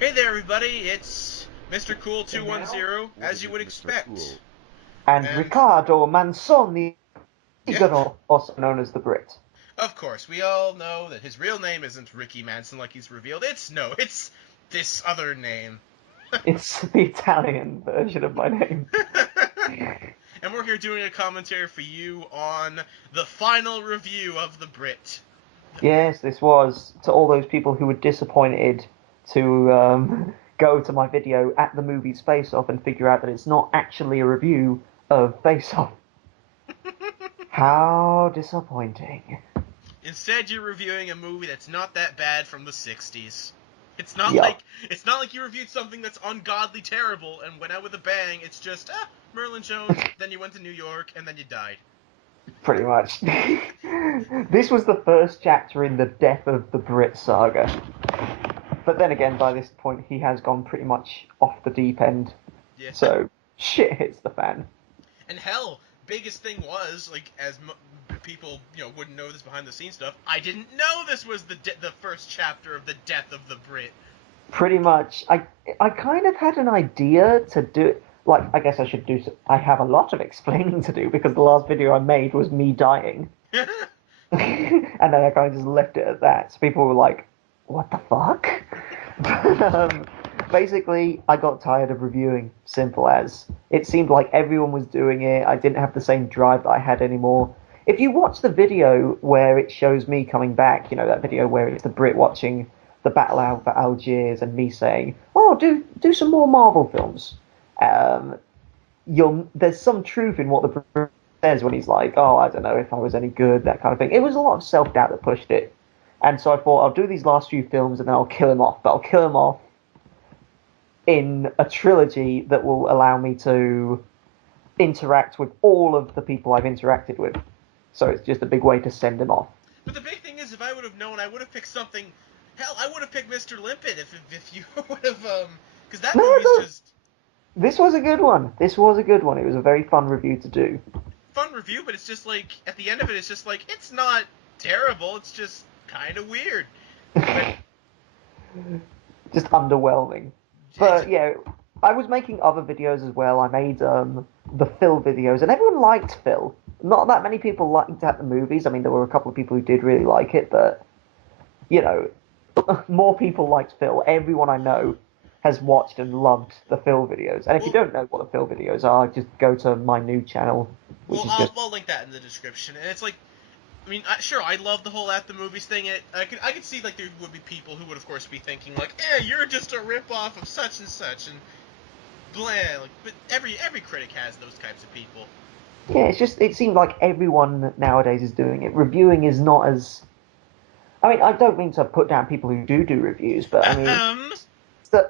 Hey there, everybody! It's Mr. Cool 210, What as is you it, would Mr. expect. Cool? And And Riccardo Manzoni, yeah, also known as the Brit. of course, we all know that his real name isn't Ricky Manson like he's revealed. It's this other name. It's the Italian version of my name. And we're here doing a commentary for you on the final review of the Brit. Yes, this was to all those people who were disappointed to go to my video at the movie's Face Off and figure out that it's not actually a review of Face Off. How disappointing. Instead, you're reviewing a movie that's not that bad from the 60s. It's not like Yup, it's not like you reviewed something that's ungodly terrible and went out with a bang. It's just Merlin Jones. Then you went to New York and then you died. pretty much. This was the first chapter in the death of the Brit saga. But then again, by this point, he has gone pretty much off the deep end. Yeah. So shit hits the fan. And hell, biggest thing was like people wouldn't know this behind the scenes stuff. I didn't know this was the first chapter of the death of the Brit. Pretty much, I kind of had an idea to do. Like, I guess I should do. I have a lot of explaining to do because the last video I made was me dying, and then I kind of just left it at that. So people were like, "What the fuck?" Basically, I got tired of reviewing. Simple as. It seemed like everyone was doing it. I didn't have the same drive that I had anymore. If you watch the video where it shows me coming back, that video where it's the Brit watching the battle out for Algiers and me saying, "Oh, do some more Marvel films." Um, there's some truth in what the Brit says when he's like, "Oh, I don't know if I was any good," that kind of thing. It was a lot of self doubt that pushed it, and so I thought I'll do these last few films and then I'll kill him off. But I'll kill him off in a trilogy that will allow me to interact with all of the people I've interacted with. So it's just a big way to send him off. But the big thing is, if I would have known, I would have picked something. Hell, I would have picked Mr. Limpet if you would have because that No, movie's no, just this was a good one. This was a good one. It was a very fun review to do. fun review, but it's just like at the end of it, it's just like it's not terrible. It's just kind of weird. But Just underwhelming. it's But yeah, I was making other videos as well. I made the Phil videos, and everyone liked Phil. Not that many people liked at the movies. I mean, there were a couple of people who did really like it, but you know, more people liked Phil. Everyone I know has watched and loved the Phil videos. And if you well, don't know what the Phil videos are, just go to my new channel, which well, is I'll, just I'll link that in the description. And it's like, I mean, sure, I love the whole at the movies thing. I could see like there would be people who would of course be thinking like, you're just a rip off of such and such and blah. Like, but every critic has those types of people. yeah. It's just it seemed like everyone nowadays is doing it. Reviewing is not as I mean, I don't mean to put down people who do reviews, but I mean, Ahem. the,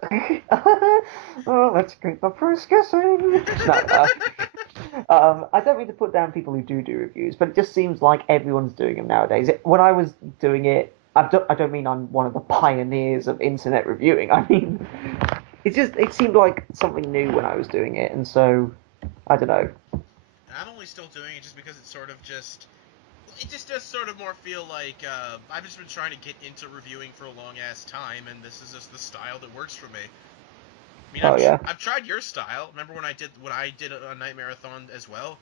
oh, let's keep the first guessing. No, I don't mean to put down people who do reviews, but it just seems like everyone's doing them nowadays. When I was doing it, I don't mean I'm one of the pioneers of internet reviewing. I mean, it seemed like something new when I was doing it, and so I don't know. I'm only still doing it just because it's sort of just. It just does sort of more feel like I've just been trying to get into reviewing for a long ass time, and this is just the style that works for me. I mean, Oh yeah, I've tried your style. Remember when I did a night marathon as well?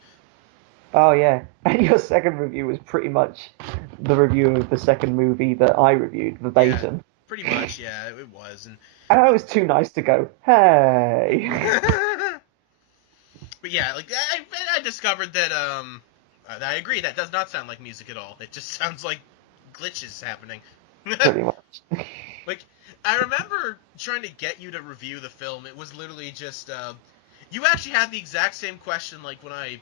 oh yeah. And your second review was pretty much the review of the second movie that I reviewed Yeah, verbatim. pretty much. Yeah, it was. And And I but was too nice to go, hey. but yeah, like I discovered that I agree that does not sound like music at all. It just sounds like glitches happening. Pretty much. Like I remember trying to get you to review the film. It was literally just you actually had the exact same question like when I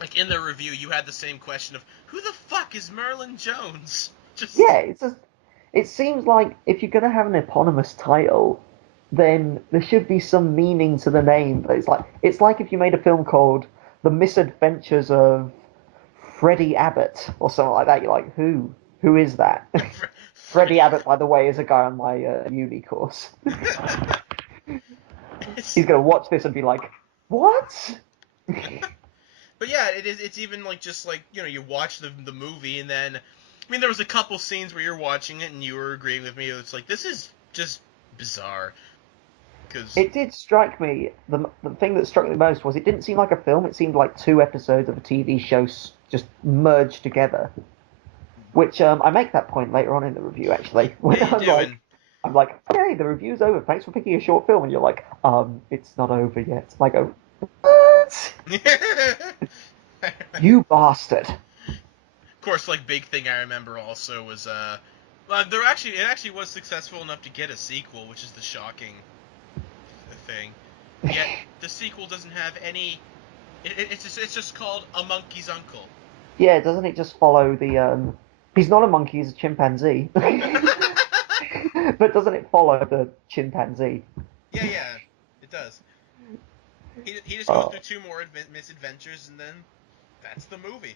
like in the review you had the same question of who the fuck is Merlin Jones? Yeah, Just it seems like if you're gonna have an eponymous title, then there should be some meaning to the name. But it's like if you made a film called The Misadventures of Freddie Abbott or something like that. You're like, who? Who is that? Freddie Freddie. Abbott, by the way, is a guy on my uni course. It's, He's gonna watch this and be like, what? but yeah, it is. It's even like just like you watch the movie and then I mean there was a couple scenes where you're watching it and you were agreeing with me. It's like this is just bizarre. Because It did strike me. The thing that struck me the most was it didn't seem like a film. It seemed like two episodes of a TV show just merged together. Which I make that point later on in the review actually. When yeah, you do, and I'm like, okay, the review's over. Thanks for picking a short film, and you're like, it's not over yet. And I go, what? You bastard. of course, like big thing I remember also was well, it actually was successful enough to get a sequel, which is the shocking thing. Yet the sequel doesn't have any. It's just called A Monkey's Uncle. Yeah, doesn't it just follow the He's not a monkey, he's a chimpanzee. But doesn't it follow the chimpanzee? Yeah, it does. He just goes Oh. through two more misadventures, and then that's the movie.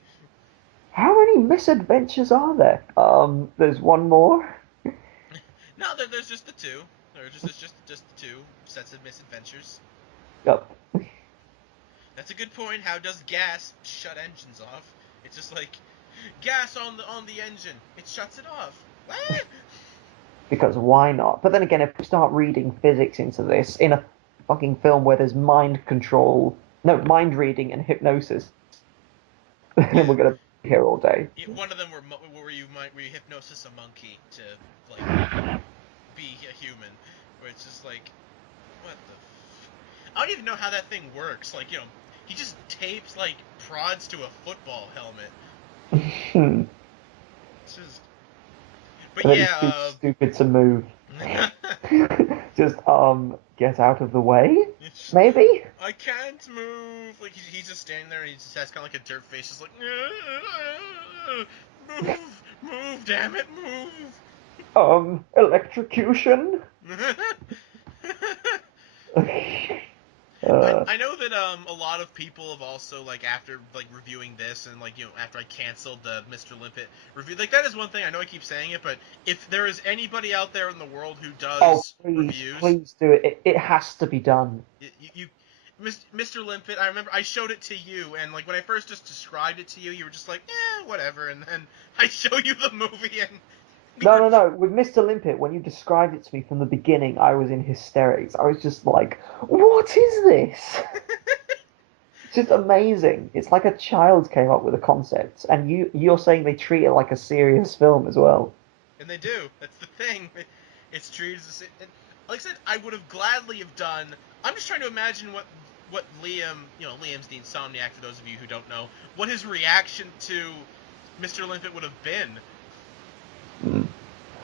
How many misadventures are there? There's one more. No, there's just the two. There's just the two sets of misadventures. Yep. That's a good point. How does gas shut engines off? It's just like gas on the engine. It shuts it off. What? Because why not? But then again, if we start reading physics into this in a fucking film where there's mind control, no, mind reading and hypnosis, then Yeah. we're gonna be here all day. One of them where you hypnosis a monkey to like be a human, where it's just like what the. I don't even know how that thing works. Like he just tapes like prods to a football helmet. It's just. But And then he's too yeah. stupid to move. Just get out of the way, It's, maybe. I can't move. Like he's just standing there and he just has kind of like a dirt face, just like move, damn it, move. Electrocution. I know that a lot of people have also like after like reviewing this and like after I canceled the Mr. Limpet review, like that is one thing I know I keep saying it, but if there is anybody out there in the world who Oh, does please, reviews, please do it. It has to be done. you Mr. Limpet, I remember I showed it to you, and like when I first just described it to you, you were just like, whatever, and then I show you the movie, and No, you're no, no. With Mr. Limpet, when you described it to me from the beginning, I was in hysterics. I was just like, what is this? It's just amazing. It's like a child came up with a concept, and you're saying they treat it like a serious film as well. and they do. That's the thing. It's treated as like I said, I would have gladly have done. I'm just trying to imagine what Liam, Liam's the Insomniac. For those of you who don't know, what his reaction to Mr. Limpet would have been. Mm.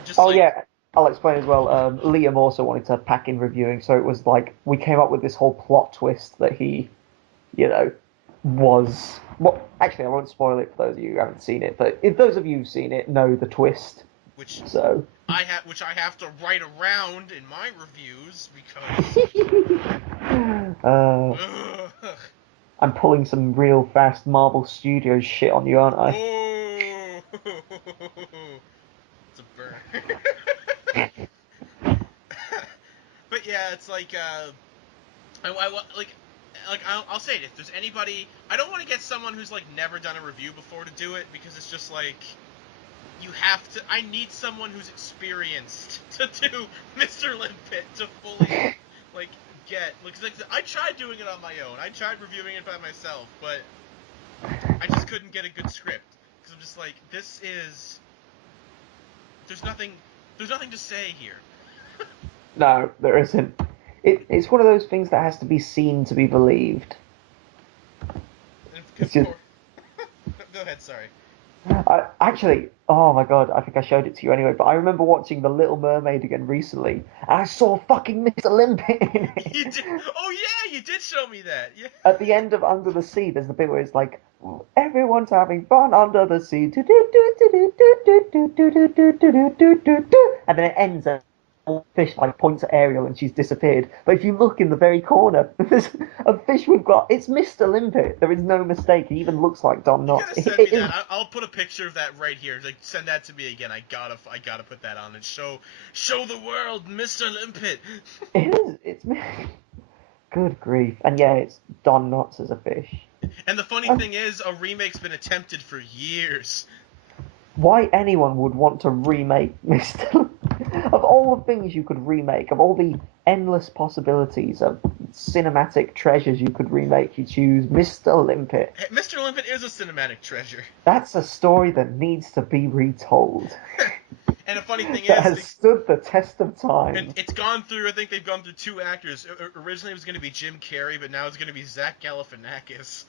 Just Oh like, yeah, I'll explain as well. Liam also wanted to pack in reviewing, so it was like we came up with this whole plot twist that he, you know, was. Well, actually, I won't spoil it for those of you who haven't seen it, but if those of you who've seen it know the twist. which So. which I have to write around in my reviews because. uh, Ugh. I'm pulling some real fast Marvel Studios shit on you, aren't I? Oh, it's a burn. But yeah, it's like I'll say it. If there's anybody, I don't want to get someone who's like never done a review before to do it because it's just like you have to. I need someone who's experienced to do Mr. Limpet to fully like get. Like I tried doing it on my own. I tried reviewing it by myself, but I just couldn't get a good script because I'm just like this is. There's nothing. There's nothing to say here. No, there isn't. It's one of those things that has to be seen to be believed. And It's of just. course. Go ahead. Sorry. Actually, oh my god, I think I showed it to you anyway. But I remember watching The Little Mermaid again recently, and I saw fucking Mr. Limpet in it. You did. Oh yeah, you did show me that. Yeah. At the end of Under the Sea, there's the bit where it's like, everyone's having fun under the sea, and then it ends and a fish like points at Ariel and she's disappeared. But if you look in the very corner, there's a fish we've got. It's Mr. Limpet. There is no mistake. He even looks like Don You Knotts. gotta send me that. I'll put a picture of that right here. Like, send that to me again. I gotta put that on and show the world, Mr. Limpet. It is. It's good grief. And yeah, it's Don Knotts as a fish. And the funny thing is, a remake's been attempted for years. Why anyone would want to remake Mr. Of all all the things you could remake, of all the endless possibilities of cinematic treasures you could remake, you choose Mr. Limpet. Hey, Mr. Limpet is a cinematic treasure. That's a story that needs to be retold. And the funny thing That is, has stood the test of time. it's gone through. I think they've gone through 2 actors. Originally, it was going to be Jim Carrey, but now it's going to be Zach Galifianakis.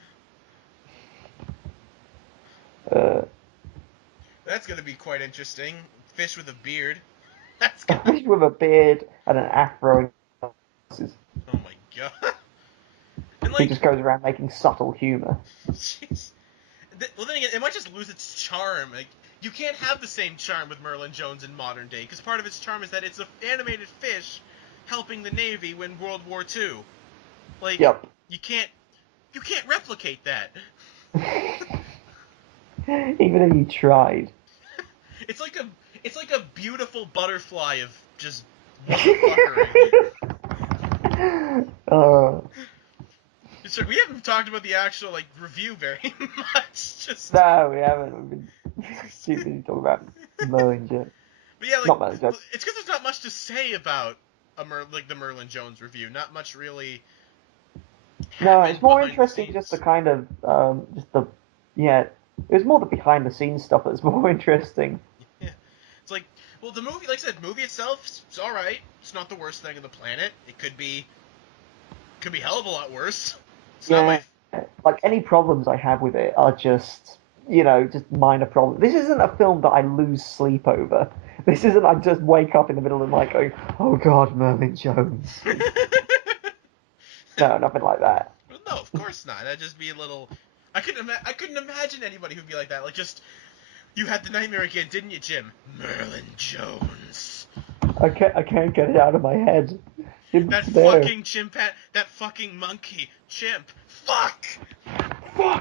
That's going to be quite interesting. Fish with a beard. That's A gonna... fish with a beard and an afro. Oh my god. And He like, just goes around making subtle humor. jeez. Well, then again, it might just lose its charm. Like, you can't have the same charm with Merlin Jones in modern day, because part of its charm is that it's an animated fish helping the Navy win World War II. Like, Yep. you can't replicate that. Even if you tried. It's like a beautiful butterfly of just motherfuckery. We haven't talked about the actual like review very much. Just No, we haven't. We've been stupidly talking about Merlin Jones. But yeah, like, Not Merlin Jones. it's because there's not much to say about the Merlin Jones review. Not much really. No, it's more interesting scenes. just the kind of it was more the behind the scenes stuff that's more interesting. Yeah, it's like, well, the movie, like I said, movie itself, it's all right. It's not the worst thing on the planet. It could be a hell of a lot worse. It's not my. Like any problems I have with it are just just minor problems. This isn't a film that I lose sleep over. This isn't I just wake up in the middle of the night going, "Oh God, Merlin Jones." No, nothing like that. Well, no, of course not. That'd just be a little. I couldn't imagine anybody who'd be like that. Like, just, you had the nightmare again, didn't you, Jim? Merlin Jones. I can't get it out of my head. That fucking chimpanzee, that fucking monkey, chimp. Fuck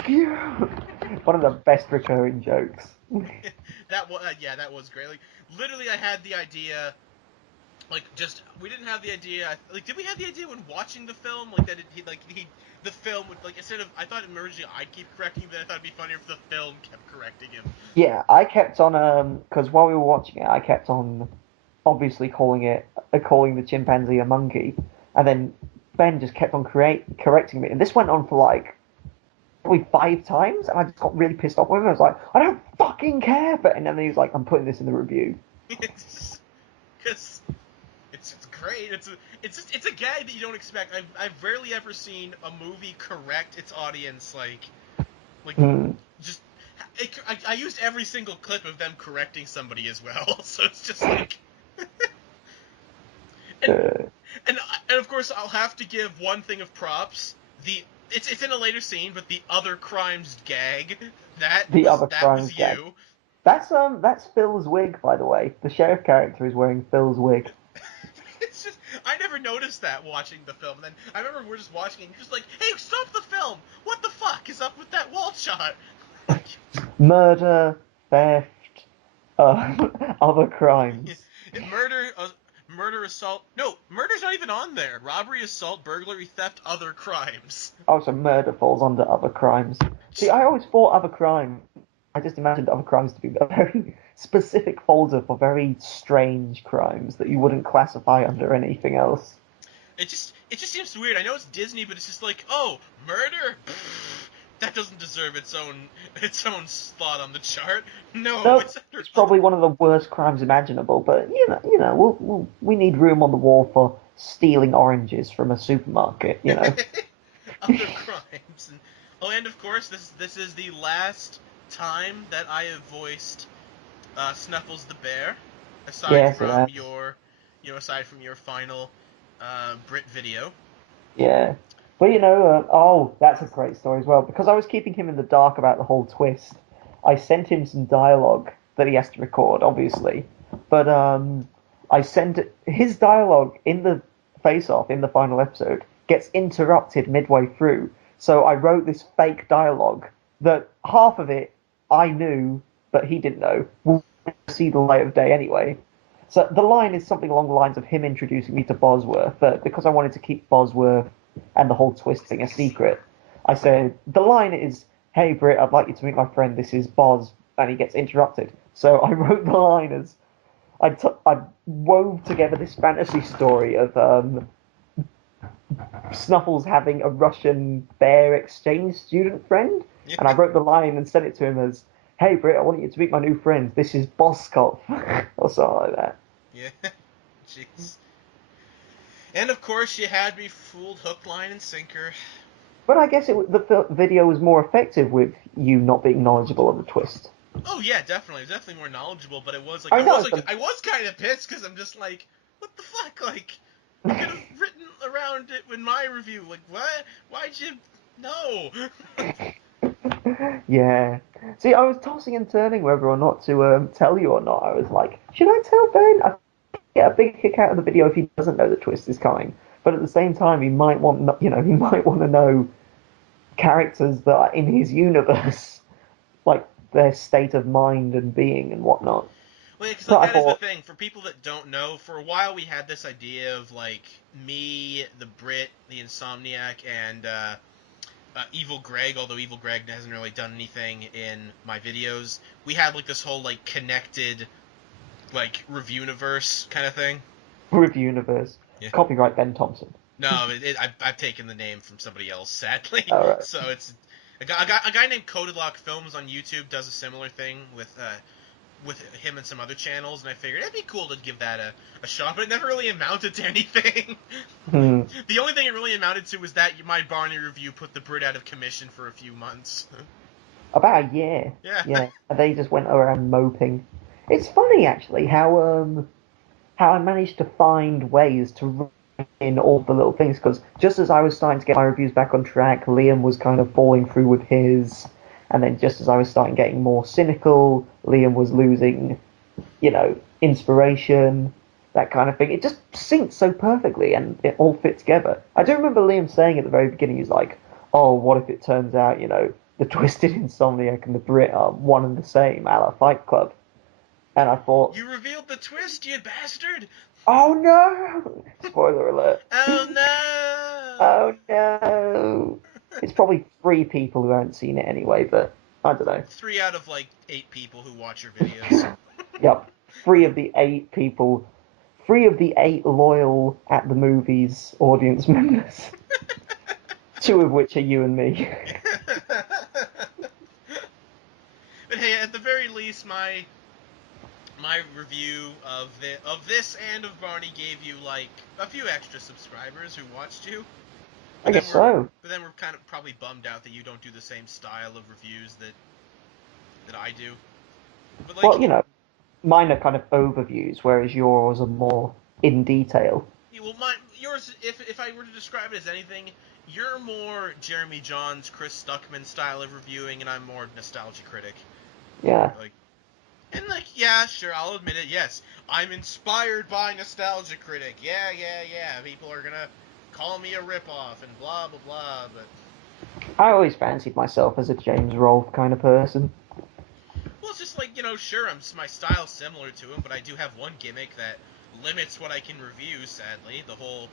you. One of the best recurring jokes. that was great. Like, literally, I had the idea. Like, just, we didn't have the idea. Like, did we have the idea when watching the film? Like, that the film would, like, instead of, I thought originally I'd keep correcting him, but I thought it'd be funnier if the film kept correcting him. Yeah, I kept on, because while we were watching it, I kept on obviously calling the chimpanzee a monkey, and then Ben just kept on correcting me, and this went on for like probably 5 times, and I just got really pissed off with him. I was like, I don't fucking care, and then he was like, I'm putting this in the review. Because it's great. It's a gag that you don't expect. I've rarely ever seen a movie correct its audience just. I used every single clip of them correcting somebody as well, so it's just like. and of course I'll have to give one thing of props. It's in a later scene, but the other crimes gag that was you. That's Phil's wig, by the way. The sheriff character is wearing Phil's wig. It's just, I never noticed that watching the film. And then I remember we're just watching it, and you're just like, hey, stop the film! What the fuck is up with that wall shot? Murder, theft, other crimes. Murder, assault. No, murder's not even on there. Robbery, assault, burglary, theft, other crimes. Oh, so murder falls under other crimes. See, I always thought other crime. I just imagined other crimes to be a very specific folder for very strange crimes that you wouldn't classify under anything else. It just seems weird. I know it's Disney, but it's just like, oh, murder? Pfft, that doesn't deserve its own slot on the chart. No, it's probably one of the worst crimes imaginable. But we need room on the wall for stealing oranges from a supermarket. Other crimes, and of course, this is the last time that I have voiced Snuffles the Bear, aside from your final Brit video. Yeah. But that's a great story as well, because I was keeping him in the dark about the whole twist. I sent him some dialogue that he has to record, obviously, but I sent his dialogue in the face-off in the final episode gets interrupted midway through, so I wrote this fake dialogue that half of it I knew, but he didn't know. We'll see the light of day anyway. So the line is something along the lines of him introducing me to Bosworth, but because I wanted to keep Bosworth and the whole twist thing a secret, I said, the line is, hey Brit, I'd like you to meet my friend, this is Boz, and he gets interrupted. So I wrote the line as, I wove together this fantasy story of Snuffles having a Russian bear exchange student friend, Yeah. and I wrote the line and sent it to him as, "Hey Brit, I want you to meet my new friend. This is Boskov," or something like that. Yeah. Jeez. And of course, you had me fooled hook, line, and sinker. But I guess the video was more effective with you not being knowledgeable of the twist. Oh yeah, definitely. It was definitely more knowledgeable, but it was like I know it's I was kind of pissed because I'm just like, what the fuck? Like, you could have written around it in my review. Like, what? Why'd you? No. Yeah. See, I was tossing and turning whether or not to tell you or not. I was like, should I tell Ben? I get a big kick out of the video if he doesn't know the twist is coming. But at the same time, he might want, he might want to know characters that are in his universe, like their state of mind and being and whatnot. Well, because So like I that is the thought, thing. For people that don't know, for a while we had this idea of like me, the Brit, the Insomniac, and Evil Greg. Although Evil Greg hasn't really done anything in my videos, we had like this whole like connected like review universe kind of thing. Review Universe, Yeah. copyright Ben Thompson. No, I've taken the name from somebody else, sadly. All right. So it's a guy named Coded Lock Films on YouTube does a similar thing with him and some other channels, and I figured it'd be cool to give that a shot, but it never really amounted to anything. Hmm. The only thing it really amounted to was that my Barney review put the Brit out of commission for a few months. About a year. Yeah. Yeah. And they just went around moping. It's funny actually how I managed to find ways to run in all the little things because just as I was starting to get my reviews back on track, Liam was kind of falling through with his, and then just as I was starting getting more cynical, Liam was losing, inspiration, that kind of thing. It just synced so perfectly and it all fit together. I do remember Liam saying at the very beginning, he's like, "Oh, what if it turns out, the Twisted Insomniac and the Brit are one and the same, a la Fight Club?" And I thought, You revealed the twist, you bastard! oh no! Spoiler alert. Oh no! Oh no! It's probably three people who haven't seen it anyway, but I don't know. 3 out of like 8 people who watch your videos. Yep, three of the eight loyal at the movies audience members, two of which are you and me. But hey, at the very least, my review of this and of Barney gave you like a few extra subscribers who watched you. I guess so. But then we're kind of probably bummed out that you don't do the same style of reviews that I do. But like, Well, mine are kind of overviews, whereas yours are more in detail. yeah, well, yours, if I were to describe it as anything, you're more Jeremy Johns, Chris Stuckman style of reviewing, and I'm more nostalgia critic. Yeah. Like, and like, yeah, sure, I'll admit it. Yes, I'm inspired by Nostalgia Critic. Yeah, yeah, yeah. People are gonna call me a ripoff and blah blah blah. But I always fancied myself as a James Rolfe kind of person. well, it's just like sure, my style's similar to him, but I do have one gimmick that limits what I can review. Sadly, the whole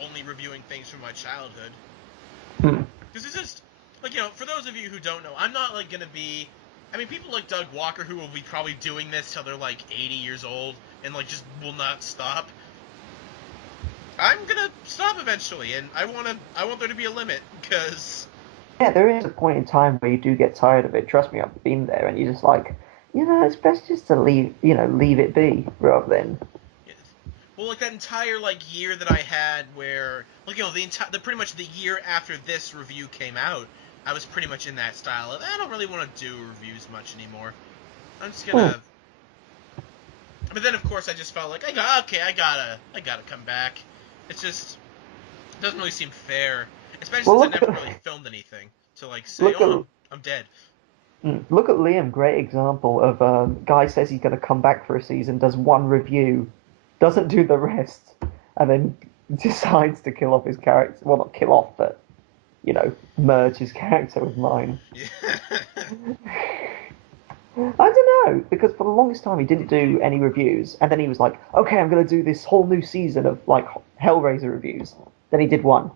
only reviewing things from my childhood. Hmm. Because it's just like for those of you who don't know, I'm not like gonna be. I mean, people like Doug Walker who will be probably doing this till they're like 80 years old and like just will not stop. I'm gonna stop eventually, and I want there to be a limit because Yeah, there is a point in time where you do get tired of it. Trust me, I've been there, and you're just like, it's best just to leave it be rather than. well, like that entire like year that I had where like the pretty much the year after this review came out, I was pretty much in that style of I don't really want to do reviews much anymore. I'm just Hmm. gonna. But then of course I just felt like I gotta come back. It's just it doesn't really seem fair, especially Well, since I never really filmed anything to like say, look oh, at I'm dead. look at Liam. Great example of guy says he's going to come back for a season, does one review, doesn't do the rest, and then decides to kill off his character. Well, not kill off, but merge his character with mine. Yeah. I don't know, because for the longest time he didn't do any reviews, and then he was like, okay, I'm going to do this whole new season of, like, Hellraiser reviews. Then he did one.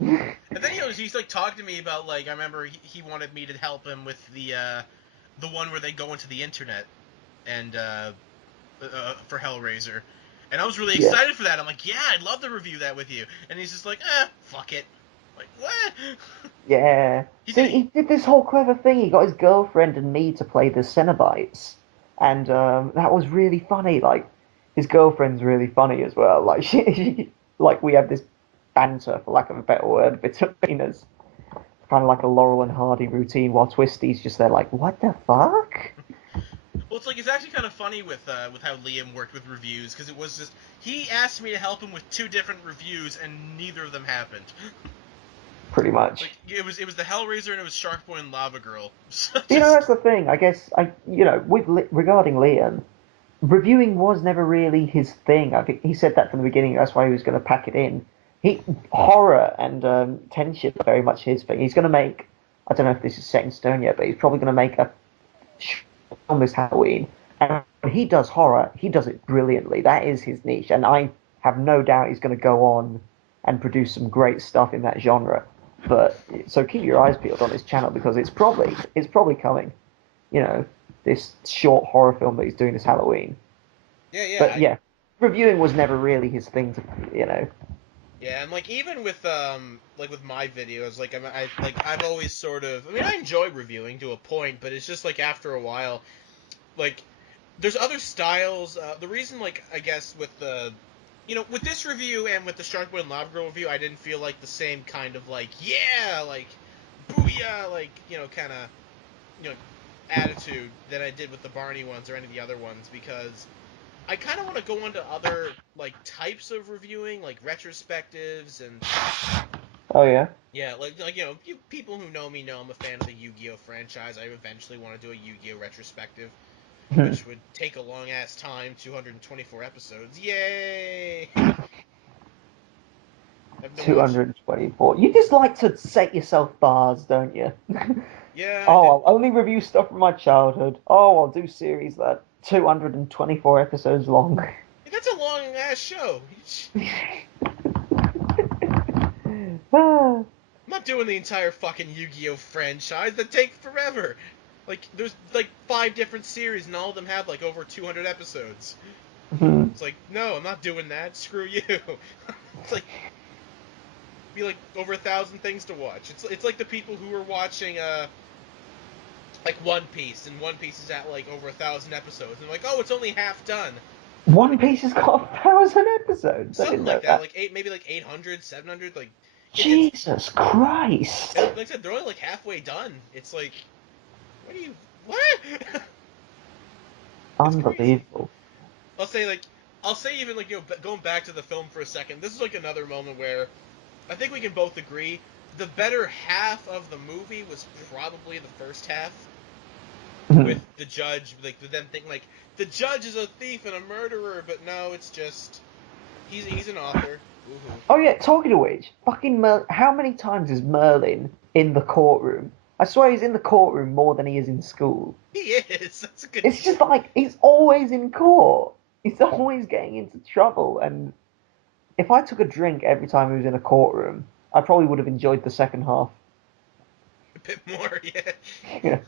And then he's like talking to me about like I remember he wanted me to help him with the one where they go into the internet and for Hellraiser, and I was really Yeah. excited for that. I'm like, yeah, I'd love to review that with you. And he's just like, fuck it. Like, what? Yeah. He See, did. he did this whole clever thing. He got his girlfriend and me to play the Cenobites, and that was really funny. Like, his girlfriend's really funny as well. Like, like we have this banter, for lack of a better word, between us. Kind of like a Laurel and Hardy routine, while Twisty's just there, like, what the fuck? Well, it's like it's actually kind of funny with how Liam worked with reviews, because it was just he asked me to help him with two different reviews and neither of them happened. Pretty much. Like it was the Hellraiser and it was Shark Boy and Lava Girl. So You know, just that's the thing. I guess with regarding Liam, reviewing was never really his thing. I think he said that from the beginning. That's why he was going to pack it in. He horror and tension are very much his thing. He's going to make. I don't know if this is set in stone yet, but he's probably going to make a on this Halloween. And when he does horror, he does it brilliantly. That is his niche, and I have no doubt he's going to go on and produce some great stuff in that genre. But so keep your eyes peeled on his channel because it's probably coming. You know, this short horror film that he's doing this Halloween. yeah, But yeah, yeah, reviewing was never really his thing. To. yeah. And like even with my videos, like I've always sort of. I mean, I enjoy reviewing to a point, but it's just like after a while, like there's other styles. The reason, like, I guess with with this review and with the Shark Boy and Lava Girl review, I didn't feel like the same kind of like, yeah, like, booyah, like, kind of, you know, attitude that I did with the Barney ones or any of the other ones, because I kind of want to go on to other like types of reviewing, like retrospectives and Oh yeah. yeah, like you people who know me know I'm a fan of the Yu-Gi-Oh franchise. I eventually want to do a Yu-Gi-Oh retrospective, which would take a long ass time, 224 episodes. Yay! I've been watching. 224. You just like to set yourself bars, don't you? Yeah, I Oh, do. I'll only review stuff from my childhood. Oh, I'll do series that 224 episodes long. That's a long ass show. Ah. I'm not doing the entire fucking Yu-Gi-Oh franchise. That take forever. Like there's like 5 different series and all of them have like over 200 episodes. Hmm. It's like, no, I'm not doing that. Screw you. It's like be like over 1,000 things to watch. It's like the people who are watching like One Piece, and One Piece is at like over 1,000 episodes. And like, oh, it's only half done. One Like Piece has got 1,000 episodes. I something didn't like know that. that. Like maybe like 800, 700. Like it's Jesus Christ. and like I said, they're only like halfway done. It's like, what do you what? It's crazy. Unbelievable. I'll say like I'll say even like going back to the film for a second. This is like another moment where I think we can both agree the better half of the movie was probably the first half with the judge, like them thinking like the judge is a thief and a murderer, but no, it's just he's an author. Woohoo. Oh yeah, talking of which, fucking how many times is Merlin in the courtroom? I swear he's in the courtroom more than he is in school. He is. That's a good. It's just like he's always in court. He's always getting into trouble. And if I took a drink every time he was in a courtroom, I probably would have enjoyed the second half. A bit more, yeah. Yeah.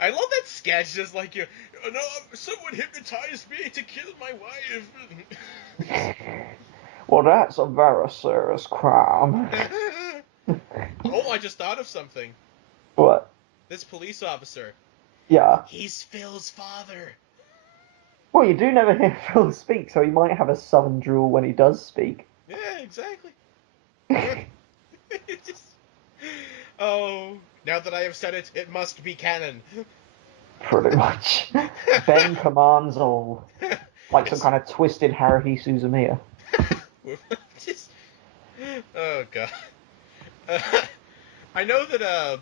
I love that sketch. Just like you, no, someone hypnotized me to kill my wife. Well, that's a very serious crime. Oh, I just thought of something. What? This police officer, Yeah. he's Phil's father. Well, you do never hear Phil speak, so he might have a southern drawl when he does speak. Yeah, exactly. Just, oh, now that I have said it, it must be canon. Pretty much. Ben commands all. Like some It's kind of twisted Haruhi Suzumiya. just, oh god. Uh, I know that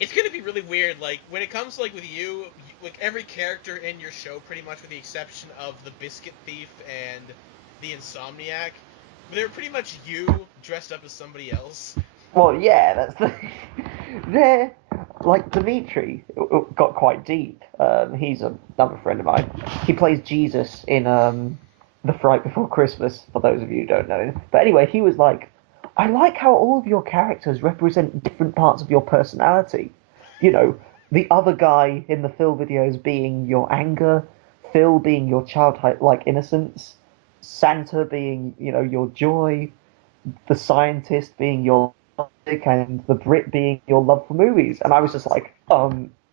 it's gonna be really weird. Like when it comes to, like with you, like every character in your show, pretty much with the exception of the biscuit thief and the insomniac, they're pretty much you dressed up as somebody else. Well, yeah, that's the. They're like Dimitri got quite deep. He's another friend of mine. He plays Jesus in The Fright Before Christmas. For those of you who don't know. But anyway, he was like, I like how all of your characters represent different parts of your personality. You know, the other guy in the Phil videos being your anger, Phil being your childlike innocence, Santa being, your joy, the scientist being your logic, and the Brit being your love for movies. And I was just like,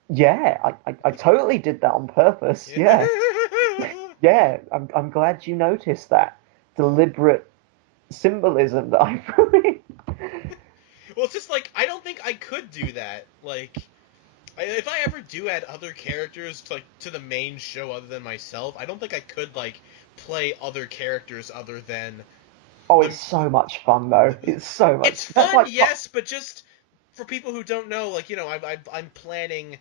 yeah, I totally did that on purpose. Yeah, yeah. I'm glad you noticed that deliberate symbolism that I put in. Well, it's just like I don't think I could do that. Like, if I ever do add other characters to the main show other than myself, I don't think I could play other characters other than Oh, the. it's so much fun though. It's so much. It's That's fun, like yes, but just for people who don't know, I'm planning.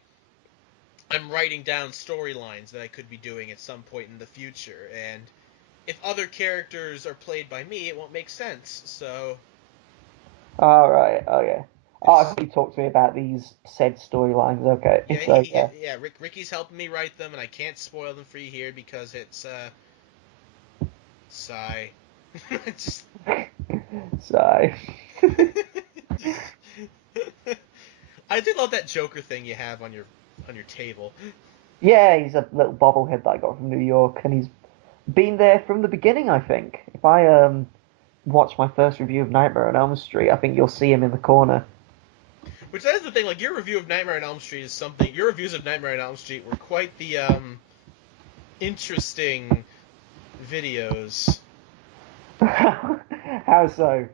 I'm writing down storylines that I could be doing at some point in the future, and if other characters are played by me, it won't make sense. So all right. Okay. Oh, I it's thought you talked to me about these said storylines. Okay. yeah, So yeah. yeah. Ricky's helping me write them, and I can't spoil them for you here because it's sigh. Just So I do love that Joker thing you have on your table. yeah, he's a little bobblehead that I got from New York, and he's been there from the beginning. I think if I watch my first review of Nightmare on Elm Street, I think you'll see him in the corner. Which that is the thing. Like your review of Nightmare on Elm Street is something. Your reviews of Nightmare on Elm Street were quite the interesting videos. How so?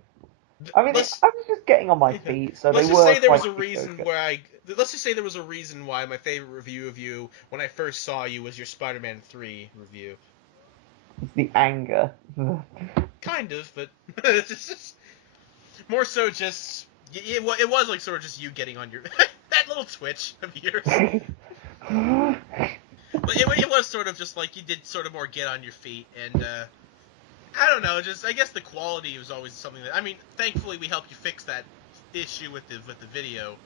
I mean, Let's I was just getting on my feet, so they let's just were say there was quite a reason mediocre. why I. Let's just say there was a reason why my favorite review of you when I first saw you was your Spider-Man 3 review. It's the anger. Kind of, but it's just more so just it was like sort of just you getting on your that little twitch of yours. But it was sort of just like you did sort of more get on your feet, and I don't know, just I guess the quality was always something that I mean. Thankfully, we helped you fix that issue with the video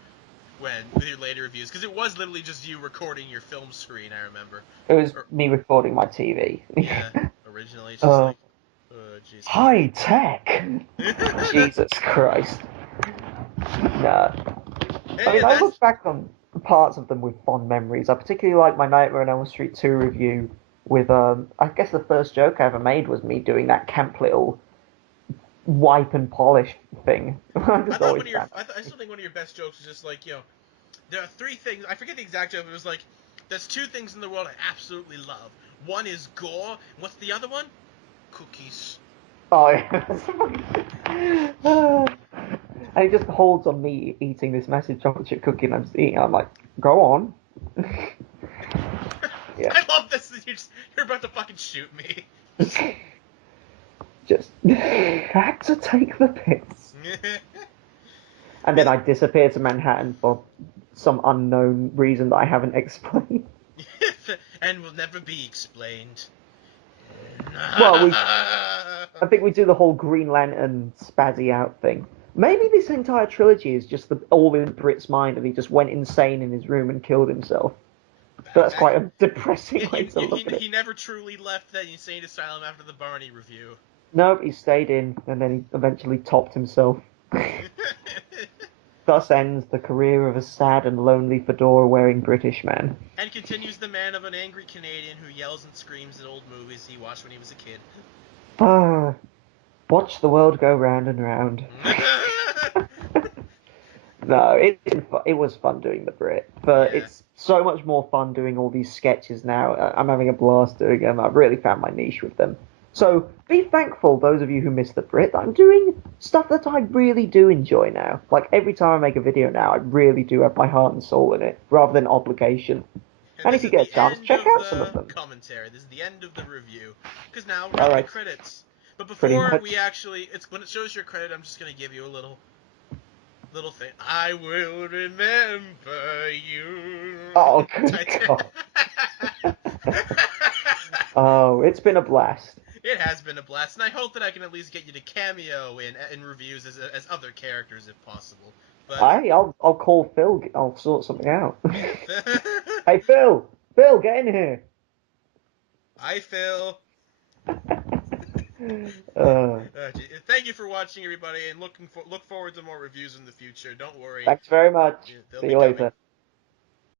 with your later reviews because it was literally just you recording your film screen. I remember. It was Or, me recording my TV. yeah, originally it's just uh, like, oh jeez. high tech. Jesus Christ. No. I mean, Yeah, I that's look back on parts of them with fond memories. I particularly like my Nightmare on Elm Street 2 review with, I guess the first joke I ever made was me doing that camp little wipe and polish thing. I I just thought always one of your found I still think one of your best jokes was just like there are three things I forget the exact joke. But it was like there's two things in the world I absolutely love. One is gore. What's the other one? Cookies. Oh, yeah. And it just holds on me eating this massive chocolate chip cookie and I'm just eating. I'm like, go on. Yeah. I love this. You're about to fucking shoot me. Just had to take the piss. And then Well, I disappear to Manhattan for some unknown reason that I haven't explained. and will never be explained. Well, I think we do the whole Green Lantern spazzy out thing. Maybe this entire trilogy is just all in Brit's mind, and he just went insane in his room and killed himself. But that's quite a depressing way to look at it. He never truly left that insane asylum after the Barney review. Nope, he stayed in, and then he eventually topped himself. Thus ends the career of a sad and lonely fedora-wearing British man. And continues the man of an angry Canadian who yells and screams at old movies he watched when he was a kid. Ah, watch the world go round and round. No, it was fun doing the Brit, but Yeah. it's so much more fun doing all these sketches now. I'm having a blast doing them. I've really found my niche with them. So be thankful, those of you who missed the Brit, that I'm doing stuff that I really do enjoy now. Like every time I make a video now, I really do have my heart and soul in it, rather than obligation. And And this if you is get a the chance, end check of out some of the them. commentary. This is the end of the review. Because now we're All on the right, credits. But pretty before much. we actually, when it shows your credit, I'm just gonna give you a little thing. I will remember you. Oh, good God. Oh, it's been a blast. It has been a blast, and I hope that I can at least get you to cameo in reviews as other characters if possible. But I'll call Phil. I'll sort something out. yeah, Hey, Phil! Phil, get in here! I Phil. Uh, Thank you for watching, everybody, and look forward to more reviews in the future. Don't worry, thanks very much. they'll See be you coming. later.